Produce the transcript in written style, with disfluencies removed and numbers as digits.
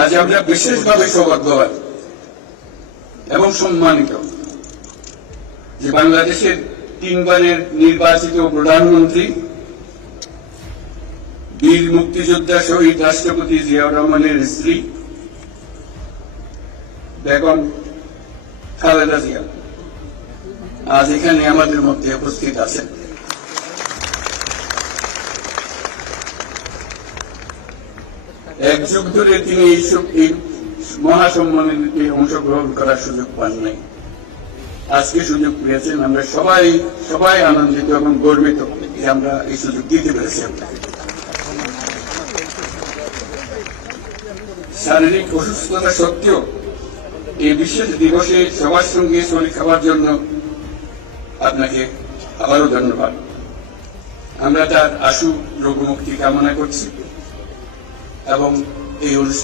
আজ আমরা বিশেষভাবে সৌভাগ্যবান এবং সম্মানিত যে বাংলাদেশের তিনবারের নির্বাচিত প্রধানমন্ত্রী বীর মুক্তিযোদ্ধা শহীদ রাষ্ট্রপতি জিয়াউর রহমানের স্ত্রী বেগম খালেদা জিয়া আজ এখানে আমাদের মধ্যে উপস্থিত আছেন। এক যুগ ধরে তিনি এই মহাসম্মেলনে অংশগ্রহণ করার সুযোগ পান নাই, আজকে সুযোগ পেয়েছেন। আমরা সবাই আনন্দিত এবং গর্বিত যে আমরা এই সুযোগ দিতে পেরেছি আপনাকে। শারীরিক অসুস্থতা সত্ত্বেও এই বিশেষ দিবসে সবার সঙ্গে শরীর খাওয়ার জন্য আপনাকে আবারও ধন্যবাদ। আমরা তার আশু রোগমুক্তি কামনা করছি এবং এই অনুষ্ঠান